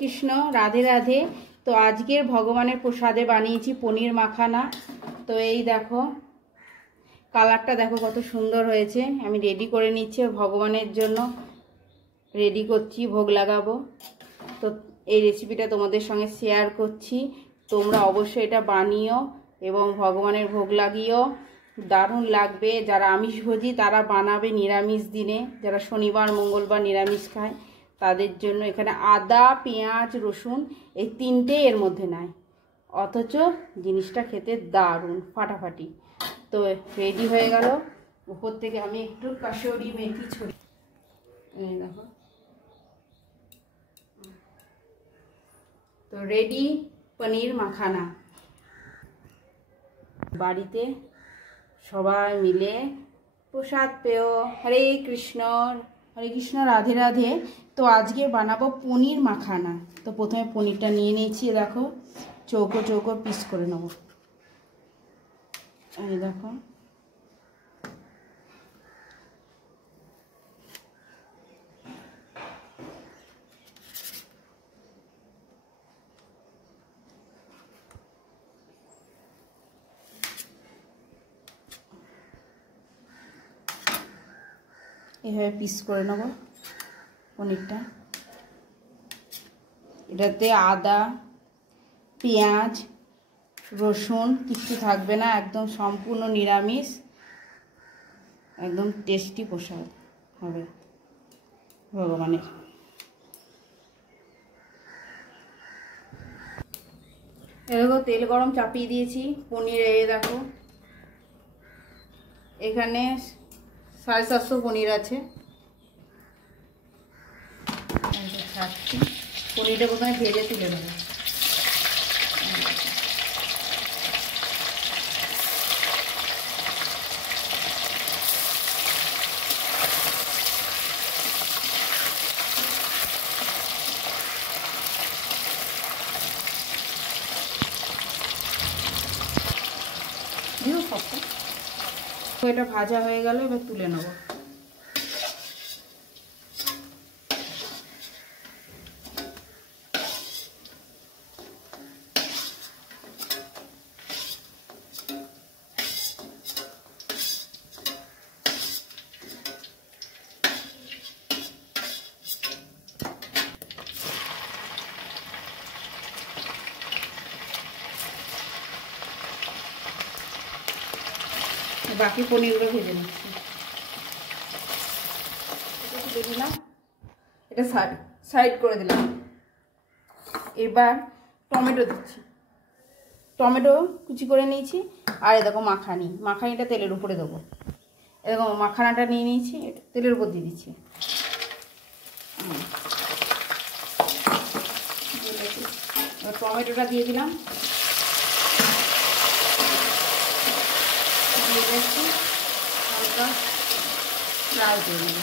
কৃষ্ণ, রাধে রাধে। তো আজকের ভগবানের প্রসাদে বানিয়েছি পনির মাখানা। তো এই দেখো, কালারটা দেখো কত সুন্দর হয়েছে। আমি রেডি করে নিচ্ছি, ভগবানের জন্য রেডি করছি, ভোগ লাগাবো। তো এই রেসিপিটা তোমাদের সঙ্গে শেয়ার করছি। তোমরা অবশ্যই এটা বানিও এবং ভগবানের ভোগ লাগিও, দারুণ লাগবে। যারা আমিষভোজী তারা বানাবে নিরামিষ দিনে, যারা শনিবার মঙ্গলবার নিরামিষ খায় তাদের জন্য। এখানে আদা, পেঁয়াজ, রসুন এই তিনটেই এর মধ্যে নাই, অথচ জিনিসটা খেতে দারুণ ফাটাফাটি। তো রেডি হয়ে গেল। উপর থেকে আমি একটু কাসুরি মেথি ছড়িয়ে দেখো। তো রেডি পনির মাখানা। বাড়িতে সবাই মিলে প্রসাদ পেও। হরে কৃষ্ণ, হরে কৃষ্ণ, রাধে রাধে। তো আজকে বানাবো পনির মাখানা। তো প্রথমে পনিরটা নিয়ে নিয়েছি, দেখো চৌকো চৌকো পিস করে নেব। এই দেখো, এভাবে পিস করে নেব পনিরটা। এটাতে আদা, পেঁয়াজ, রসুন কিছু থাকবে না, একদম সম্পূর্ণ নিরামিষ, একদম টেস্টি প্রসাদ হবে ভগবানের। দেখো তেল গরম চাপিয়ে দিয়েছি। পনির এই দেখো, এখানে 750 পনির আছে। পনিরটা প্রথমে ভেজে তুলে নেব। এটা ভাজা হয়ে গেল, এবার তুলে নেব। বাকি পনিরগুলো ভেজে নিচ্ছি। এটা তুলে দিলাম, এটা সাইড করে দিলাম। এবার টমেটো দিচ্ছি। টমেটো কুচি করে নিয়েছি। আর এ দেখো মাখানিটা তেলের উপরে দেবো। এরকম মাখানাটা নিয়ে নিয়েছি, তেলের উপর দিয়ে দিচ্ছি। টমেটোটা দিয়ে দিলাম, দিয়ে দিচ্ছি, হালকা ফ্রাই করে নেব।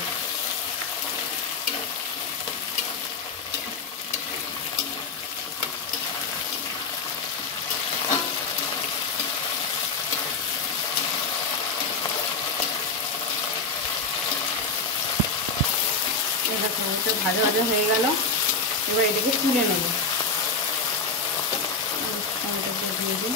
টমেটো ভাজা ভাজা হয়ে গেল। এবার এটাকে তুলে নেব। টমেটোটা দিয়ে দিই।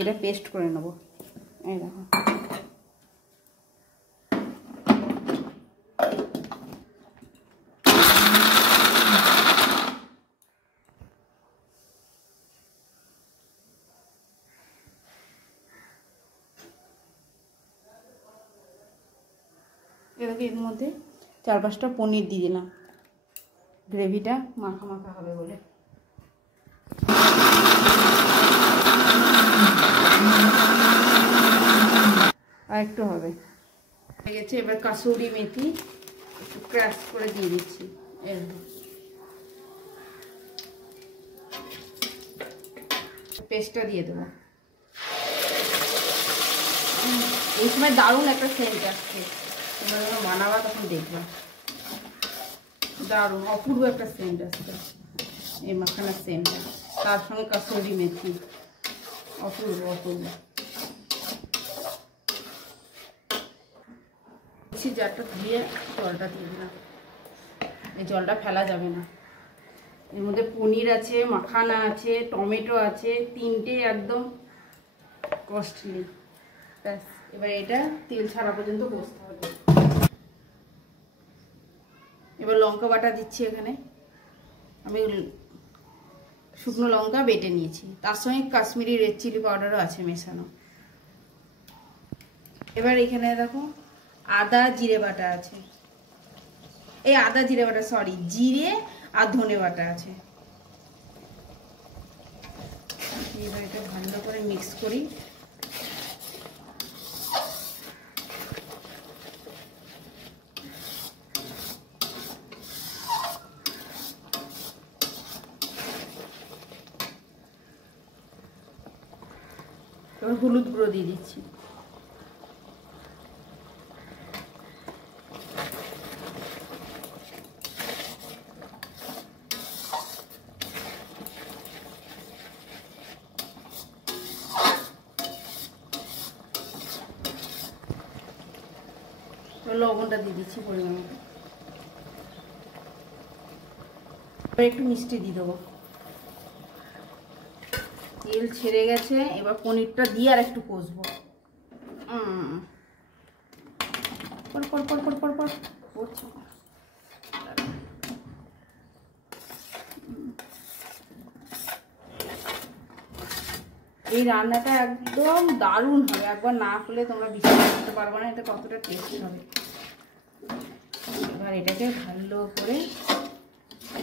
এটা পেস্ট করে নেব। এই দেখো, এটাকে এর মধ্যে 4-5টা পনির দিয়ে দিলাম, গ্রেভিটা মাখা মাখা হবে বলে। আর একটু হবে, হয়ে গেছে। এবার কাসুরি মেথি একটু ক্রাশ করে দিয়ে দিচ্ছি। পেস্টটা দিয়ে দেবো। এই সময় দারুণ একটা সেন্ট আসছে, তোমরা যখন বানাবা তখন দেখবা দারুণ অপূর্ব একটা সেন্ট আসছে এই মাখানার সেন্টটা, তার সঙ্গে কাসুরি মেথি, অপূর্ব অপূর্ব। জারটা ধুয়ে জলটা দিয়ে দিলাম, এই জলটা ফেলা যাবে না। এর মধ্যে পনির আছে, মাখানা আছে, টমেটো আছে, তিনটে একদম কস্টলি। ব্যাস এবার এটা তেল ছাড়া পর্যন্ত কষতে হবে। এবার লঙ্কা বাটা দিচ্ছি, এখানে আমি শুকনো লঙ্কা বেটে নিয়েছি, তার সঙ্গে কাশ্মীরি রেড চিলি পাউডারও আছে মেশানো। এবার এখানে দেখো আদা জিরে বাটা আছে, এই আদা জিরে বাটা সরি জিরে আর ধনে বাটা আছে। এবার এটা ভালো করে মিক্স করি। এবার হলুদ গুঁড়ো দিয়ে দিচ্ছি, লবণটা দিয়ে দিচ্ছি পরিমাণ মতো, এবার একটু মিষ্টি দিয়ে দেবো। তেল ছেড়ে গেছে, এবার পনিরটা দিয়ে আর একটু কষবো। এই রান্নাটা একদম দারুণ হবে, একবার না করলে তোমরা বিশ্বাস করতে পারবে না এটা কতটা টেস্টি হবে। এবার এটাকে ভালো করে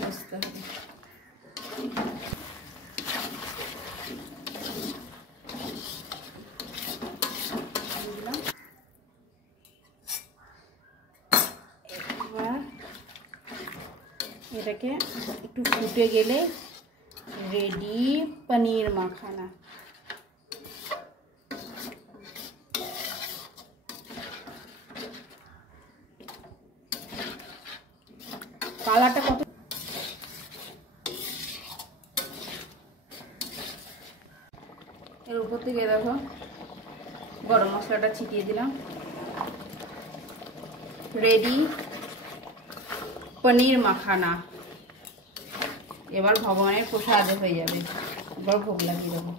কষতে হবে। এবার এটাকে একটু ফুটে গেলে রেডি পনির মাখানা। কালারটা কত, এর উপর থেকে দেখো গরম মশলাটা ছিটিয়ে দিলাম। রেডি পনির মাখানা। এবার ভগবানের প্রসাদ হয়ে যাবে, এবার ভোগ লাগিয়ে দেবো।